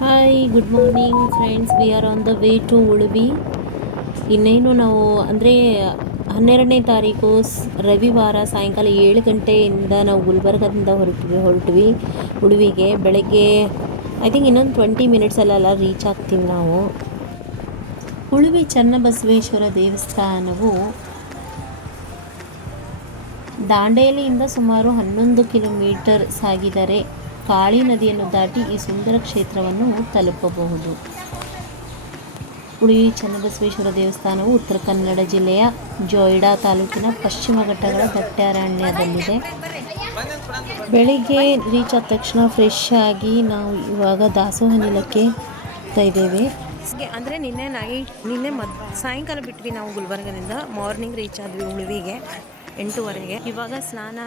Hi, good morning friends. We are on the way to Ulavi. ಇನ್ನೇನು ನಾವು ಅಂದರೆ 12ನೇ ತಾರೀಕು ರವಿವಾರ ಸಾಯಂಕಾಲ 7 ಗಂಟೆಯಿಂದ ನಾವು ಗುಲ್ಬರ್ಗದಿಂದ ಹೊರಟ್ವಿ ಉಳುವಿಗೆ. ಬೆಳಗ್ಗೆ ಐ ಥಿಂಕ್ ಇನ್ನೊಂದು 20 ಮಿನಿಟ್ಸಲ್ಲೆಲ್ಲ ರೀಚ್ ಆಗ್ತೀವಿ ನಾವು. ಉಳುವಿ ಚನ್ನಬಸವೇಶ್ವರ ದೇವಸ್ಥಾನವು ದಾಂಡೇಲಿಯಿಂದ ಸುಮಾರು 11 ಕಿಲೋಮೀಟರ್ ಸಾಗಿದರೆ ಕಾಳಿ ನದಿಯನ್ನು ದಾಟಿ ಈ ಸುಂದರ ಕ್ಷೇತ್ರವನ್ನು ತಲುಪಬಹುದು. ಉಳುವಿ ಚನ್ನಬಸವೇಶ್ವರ ದೇವಸ್ಥಾನವು ಉತ್ತರ ಕನ್ನಡ ಜಿಲ್ಲೆಯ ಜೋಯಿಡಾ ತಾಲೂಕಿನ ಪಶ್ಚಿಮ ಘಟ್ಟಗಳ ದಟ್ಟಾರಣ್ಯದಲ್ಲಿದೆ. ಬೆಳಿಗ್ಗೆ ರೀಚ್ ಆದ ತಕ್ಷಣ ಫ್ರೆಶ್ ಆಗಿ ನಾವು ಇವಾಗ ದಾಸೋಹ ನಿಲಕ್ಕೆ ಹೋಗ್ತಾ ಇದ್ದೇವೆ. ಅಂದರೆ ನಿನ್ನೆ ಸಾಯಂಕಾಲ ಬಿಟ್ವಿ ನಾವು ಗುಲ್ಬರ್ಗದಿಂದ. ಮಾರ್ನಿಂಗ್ ರೀಚ್ ಆದ್ವಿ ಉಳುವಿಗೆ 8:30ಗೆ. ಇವಾಗ ಸ್ನಾನ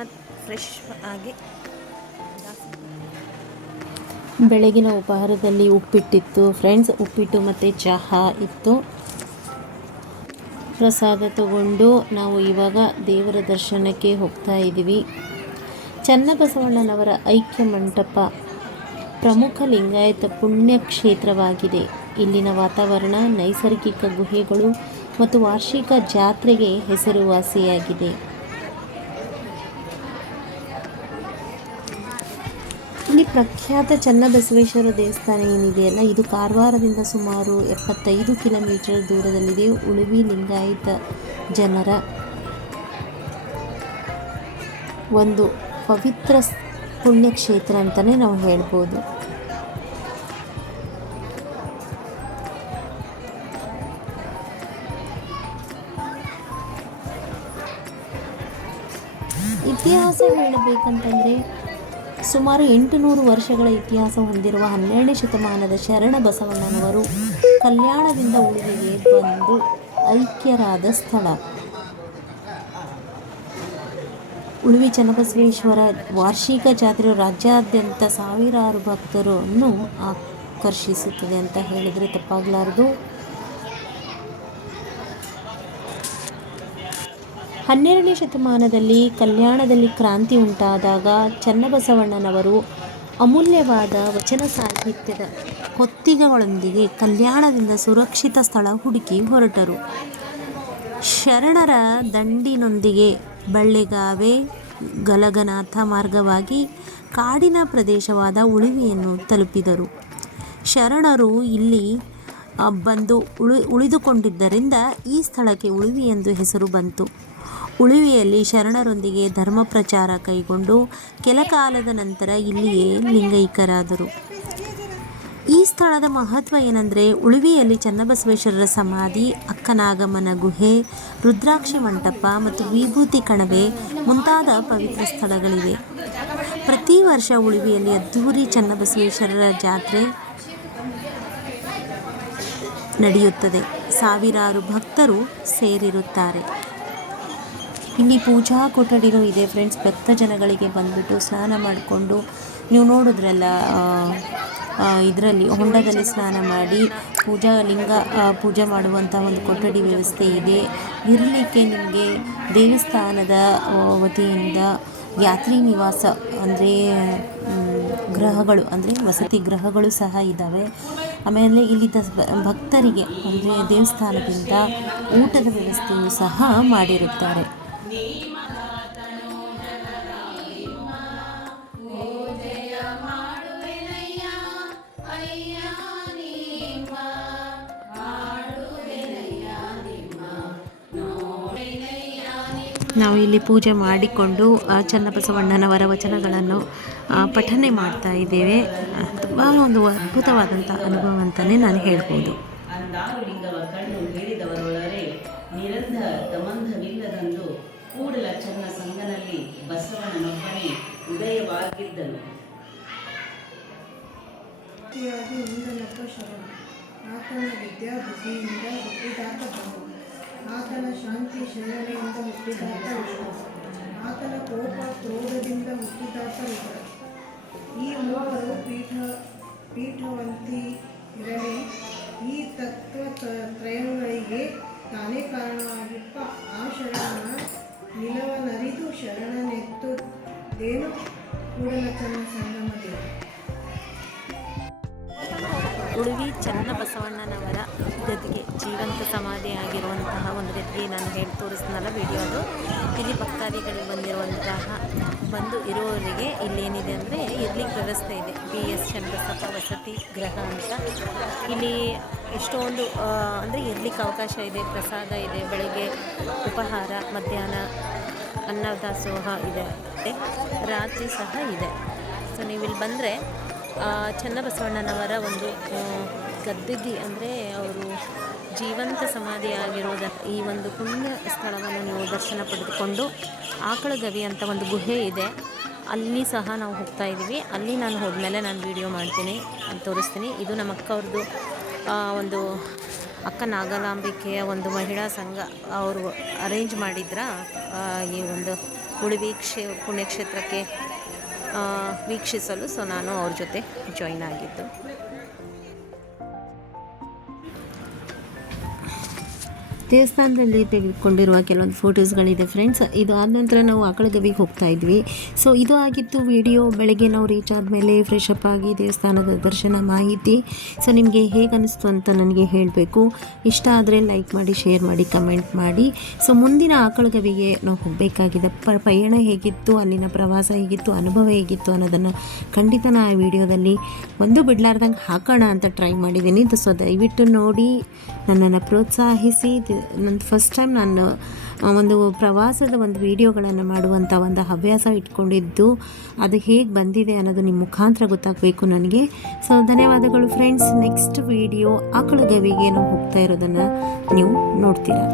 ಫ್ರೆಶ್ ಆಗಿ ಬೆಳಗಿನ ಉಪಹಾರದಲ್ಲಿ ಉಪ್ಪಿಟ್ಟಿತ್ತು ಫ್ರೆಂಡ್ಸ್. ಉಪ್ಪಿಟ್ಟು ಮತ್ತು ಚಹಾ ಇತ್ತು. ಪ್ರಸಾದ ತಗೊಂಡು ನಾವು ಇವಾಗ ದೇವರ ದರ್ಶನಕ್ಕೆ ಹೋಗ್ತಾ ಇದ್ದೀವಿ. ಚನ್ನಬಸವಣ್ಣನವರ ಐಕ್ಯ ಮಂಟಪ ಪ್ರಮುಖ ಲಿಂಗಾಯತ ಪುಣ್ಯಕ್ಷೇತ್ರವಾಗಿದೆ. ಇಲ್ಲಿನ ವಾತಾವರಣ, ನೈಸರ್ಗಿಕ ಗುಹೆಗಳು ಮತ್ತು ವಾರ್ಷಿಕ ಜಾತ್ರೆಗೆ ಹೆಸರುವಾಸಿಯಾಗಿದೆ. ಇಲ್ಲಿ ಪ್ರಖ್ಯಾತ ಚನ್ನಬಸವೇಶ್ವರ ದೇವಸ್ಥಾನ ಏನಿದೆಯಲ್ಲ, ಇದು ಕಾರವಾರದಿಂದ ಸುಮಾರು 75 ಕಿಲೋಮೀಟರ್ ದೂರದಲ್ಲಿದೆ. ಉಳುವಿ ಲಿಂಗಾಯತ ಜನರ ಒಂದು ಪವಿತ್ರ ಪುಣ್ಯಕ್ಷೇತ್ರ ಅಂತಲೇ ನಾವು ಹೇಳ್ಬೋದು. ಇತಿಹಾಸ ಹೇಳಬೇಕಂತಂದರೆ ಸುಮಾರು 800 ವರ್ಷಗಳ ಇತಿಹಾಸ ಹೊಂದಿರುವ 12ನೇ ಶತಮಾನದ ಶರಣ ಬಸವಣ್ಣನವರು ಕಲ್ಯಾಣದಿಂದ ಉಳುವಿಗೆ ಬಂದು ಐಕ್ಯರಾದ ಸ್ಥಳ. ಉಳುವಿ ಚನ್ನಬಸವೇಶ್ವರ ವಾರ್ಷಿಕ ಜಾತ್ರೆಯು ರಾಜ್ಯಾದ್ಯಂತ ಸಾವಿರಾರು ಭಕ್ತರನ್ನು ಆಕರ್ಷಿಸುತ್ತದೆ ಅಂತ ಹೇಳಿದರೆ ತಪ್ಪಾಗಲಾರದು. 12ನೇ ಶತಮಾನದಲ್ಲಿ ಕಲ್ಯಾಣದಲ್ಲಿ ಕ್ರಾಂತಿ ಉಂಟಾದಾಗ ಚನ್ನಬಸವಣ್ಣನವರು ಅಮೂಲ್ಯವಾದ ವಚನ ಸಾಹಿತ್ಯದ ಹೊತ್ತಿಗೆಗಳೊಂದಿಗೆ ಕಲ್ಯಾಣದಿಂದ ಸುರಕ್ಷಿತ ಸ್ಥಳ ಹುಡುಕಿ ಹೊರಟರು. ಶರಣರ ದಂಡಿನೊಂದಿಗೆ ಬಳ್ಳೆಗಾವೆ ಗಲಗನಾಥ ಮಾರ್ಗವಾಗಿ ಕಾಡಿನ ಪ್ರದೇಶವಾದ ಉಳುವಿಯನ್ನು ತಲುಪಿದರು. ಶರಣರು ಇಲ್ಲಿ ಬಂದು ಉಳಿದುಕೊಂಡಿದ್ದರಿಂದ ಈ ಸ್ಥಳಕ್ಕೆ ಉಳುವಿ ಎಂದು ಹೆಸರು ಬಂತು. ಉಳುವಿಯಲ್ಲಿ ಶರಣರೊಂದಿಗೆ ಧರ್ಮ ಪ್ರಚಾರ ಕೈಗೊಂಡು ಕೆಲ ಕಾಲದ ನಂತರ ಇಲ್ಲಿಯೇ ಲಿಂಗೈಕ್ಯರಾದರು. ಈ ಸ್ಥಳದ ಮಹತ್ವ ಏನಂದರೆ, ಉಳುವಿಯಲ್ಲಿ ಚನ್ನಬಸವೇಶ್ವರರ ಸಮಾಧಿ, ಅಕ್ಕನಾಗಮ್ಮನ ಗುಹೆ, ರುದ್ರಾಕ್ಷಿ ಮಂಟಪ ಮತ್ತು ವಿಭೂತಿ ಕಣವೆ ಮುಂತಾದ ಪವಿತ್ರ ಸ್ಥಳಗಳಿವೆ. ಪ್ರತಿ ವರ್ಷ ಉಳುವಿಯಲ್ಲಿ ಅದ್ಧೂರಿ ಚನ್ನಬಸವೇಶ್ವರರ ಜಾತ್ರೆ ನಡೆಯುತ್ತದೆ. ಸಾವಿರಾರು ಭಕ್ತರು ಸೇರಿರುತ್ತಾರೆ. ಇಲ್ಲಿ ಪೂಜಾ ಕೊಠಡಿನೂ ಇದೆ ಫ್ರೆಂಡ್ಸ್. ಭಕ್ತ ಜನಗಳಿಗೆ ಬಂದ್ಬಿಟ್ಟು ಸ್ನಾನ ಮಾಡಿಕೊಂಡು, ನೀವು ನೋಡಿದ್ರಲ್ಲ ಇದರಲ್ಲಿ ಹೊಂಡದಲ್ಲಿ ಸ್ನಾನ ಮಾಡಿ ಲಿಂಗ ಪೂಜೆ ಮಾಡುವಂಥ ಒಂದು ಕೊಠಡಿ ವ್ಯವಸ್ಥೆ ಇದೆ. ಇರಲಿಕ್ಕೆ ನಿಮಗೆ ದೇವಸ್ಥಾನದ ವತಿಯಿಂದ ಯಾತ್ರಿ ನಿವಾಸ ಅಂದರೆ ಗೃಹಗಳು ಅಂದರೆ ವಸತಿ ಗೃಹಗಳು ಸಹ ಇದ್ದಾವೆ. ಆಮೇಲೆ ಇಲ್ಲಿ ಭಕ್ತರಿಗೆ ಅಂದರೆ ದೇವಸ್ಥಾನದಿಂದ ಊಟದ ವ್ಯವಸ್ಥೆಯೂ ಸಹ ಮಾಡಿರುತ್ತಾರೆ. ನಾವು ಇಲ್ಲಿ ಪೂಜೆ ಮಾಡಿಕೊಂಡು ಚನ್ನಬಸವಣ್ಣನವರ ವಚನಗಳನ್ನು ಪಠನೆ ಮಾಡ್ತಾ ಇದ್ದೇವೆ. ತುಂಬ ಒಂದು ಅದ್ಭುತವಾದಂಥ ಅನುಭವ ಅಂತಲೇ ನಾನು ಹೇಳ್ಬೋದು. ನಿರಂಧವಿಲ್ಲದಂದು ಕೂಡಲ ಚನ್ನ ಸಂಗನಲ್ಲಿ ಬಸವಣ್ಣನೊಬ್ಬನೇ ಉದಯವಾಗಿದ್ದನು. ಆತನ ವಿದ್ಯಾ ಬುದ್ಧಿಯಿಂದ ಹುಟ್ಟಿದಾತ ಬಹು, ಆತನ ಶಾಂತಿ ಶರಣೆಯಿಂದ ಹುಟ್ಟಿದಾತ ವಿಷ್ಣು, ಆತನ ಕೋಪ ಕ್ರೋಧದಿಂದ ಹುಟ್ಟಿದಾತ ರುದ್ರ. ಈ ಮೂವರು ಪೀಠವಂತಿ ಇರಲಿ. ಈ ತತ್ವ ತ್ರಯಗಳಿಗೆ ತಾನೇ ಕಾರಣವಾಗಿಪ್ಪ ಆ ಶರಣ ನಿಲವನರಿದು ಶರಣನೆತ್ತುದೇನು ಕೂಡಲ ಚನ್ನ ಸಂಗಮದೇವ. ಉಳುವಿ ಚನ್ನಬಸವಣ್ಣನವರ ಗದ್ಗೆ ಜೀವಂತ ಸಮಾಧಿ ಆಗಿರುವಂತಹ ಒಂದು ಗದ್ಗೆ ನಾನು ಹೇಳಿ ತೋರಿಸ್ನಲ್ಲ ವಿಡಿಯೋ ಅದು. ಇಲ್ಲಿ ಭಕ್ತಾದಿಗಳಿಗೆ ಬಂದು ಇರುವವರಿಗೆ ಇಲ್ಲೇನಿದೆ ಅಂದರೆ ಇರ್ಲಿಕ್ಕೆ ವ್ಯವಸ್ಥೆ ಇದೆ. BS ಚನ್ನಬಸಪ್ಪ ವಸತಿ ಗೃಹ ಅಂತ. ಇಲ್ಲಿ ಎಷ್ಟೊಂದು ಅಂದರೆ ಇರ್ಲಿಕ್ಕೆ ಅವಕಾಶ ಇದೆ, ಪ್ರಸಾದ ಇದೆ, ಬೆಳಗ್ಗೆ ಉಪಹಾರ, ಮಧ್ಯಾಹ್ನ ಅನ್ನದಾಸೋಹ ಇದೆ, ರಾತ್ರಿ ಸಹ ಇದೆ. ಸೊ ನೀವು ಇಲ್ಲಿ ಬಂದರೆ ಚನ್ನಬಸವಣ್ಣನವರ ಒಂದು ಗದ್ದಿಗೆ ಅಂದರೆ ಅವರು ಜೀವಂತ ಸಮಾಧಿ ಆಗಿರೋದ ಈ ಒಂದು ಪುಣ್ಯ ಸ್ಥಳವನ್ನು ನೀವು ದರ್ಶನ ಪಡೆದುಕೊಂಡು ಆಕಳಗವಿ ಅಂತ ಒಂದು ಗುಹೆ ಇದೆ, ಅಲ್ಲಿ ಸಹ ನಾವು ಹೋಗ್ತಾ ಇದ್ದೀವಿ. ಅಲ್ಲಿ ನಾನು ಹೋದ್ಮೇಲೆ ನಾನು ವಿಡಿಯೋ ಮಾಡ್ತೀನಿ, ತೋರಿಸ್ತೀನಿ. ಇದು ನಮ್ಮ ಅಕ್ಕವ್ರದ್ದು ಒಂದು ಅಕ್ಕ ನಾಗಲಾಂಬಿಕೆಯ ಒಂದು ಮಹಿಳಾ ಸಂಘ ಅವರು ಅರೇಂಜ್ ಮಾಡಿದ್ರ ಈ ಒಂದು ಉಳುವಿ ಪುಣ್ಯಕ್ಷೇತ್ರಕ್ಕೆ ವೀಕ್ಷಿಸಲು. ಸೊ ನಾನು ಅವ್ರ ಜೊತೆ ಜಾಯಿನ್ ಆಗಿದ್ದು. ದೇವಸ್ಥಾನದಲ್ಲಿ ತೆಗೆದುಕೊಂಡಿರುವ ಕೆಲವೊಂದು ಫೋಟೋಸ್ಗಳಿದೆ ಫ್ರೆಂಡ್ಸ್. ಇದು ಆದ ನಂತರ ನಾವು ಆಕಳಗವಿಗೆ ಹೋಗ್ತಾ ಇದ್ವಿ. ಸೊ ಇದು ಆಗಿತ್ತು ವಿಡಿಯೋ. ಬೆಳಗ್ಗೆ ನಾವು ರೀಚ್ ಆದಮೇಲೆ ಫ್ರೆಶ್ ಅಪ್ ಆಗಿ ದೇವಸ್ಥಾನದ ದರ್ಶನ ಮಾಹಿತಿ. ಸೊ ನಿಮಗೆ ಹೇಗೆ ಅನಿಸ್ತು ಅಂತ ನನಗೆ ಹೇಳಬೇಕು. ಇಷ್ಟ ಆದರೆ ಲೈಕ್ ಮಾಡಿ, ಶೇರ್ ಮಾಡಿ, ಕಮೆಂಟ್ ಮಾಡಿ. ಸೊ ಮುಂದಿನ ಆಕಳಗವಿಗೆ ನಾವು ಹೋಗಬೇಕಾಗಿದೆ. ಪಯಣ ಹೇಗಿತ್ತು, ಅಲ್ಲಿನ ಪ್ರವಾಸ ಹೇಗಿತ್ತು, ಅನುಭವ ಹೇಗಿತ್ತು ಅನ್ನೋದನ್ನು ಖಂಡಿತ ನಾನು ಆ ವಿಡಿಯೋದಲ್ಲಿ ಒಂದು ಬಿಡಲಾರ್ದಂಗೆ ಹಾಕೋಣ ಅಂತ ಟ್ರೈ ಮಾಡಿದ್ದೀನಿ. ಸೊ ದಯವಿಟ್ಟು ನೋಡಿ, ನನ್ನನ್ನು ಪ್ರೋತ್ಸಾಹಿಸಿ. ನನ್ನ ಫಸ್ಟ್ ಟೈಮ್ ನಾನು ಒಂದು ಪ್ರವಾಸದ ಒಂದು ವಿಡಿಯೋಗಳನ್ನು ಮಾಡುವಂಥ ಒಂದು ಹವ್ಯಾಸ ಇಟ್ಕೊಂಡಿದ್ದು, ಅದು ಹೇಗೆ ಬಂದಿದೆ ಅನ್ನೋದು ನಿಮ್ಮ ಮುಖಾಂತರ ಗೊತ್ತಾಗಬೇಕು ನನಗೆ. ಸೊ ಧನ್ಯವಾದಗಳು ಫ್ರೆಂಡ್ಸ್. ನೆಕ್ಸ್ಟ್ ವಿಡಿಯೋ ಆಕಳಗವಿಗೆ ನಾವು ಹೋಗ್ತಾ ಇರೋದನ್ನು ನೀವು ನೋಡ್ತೀರಾ.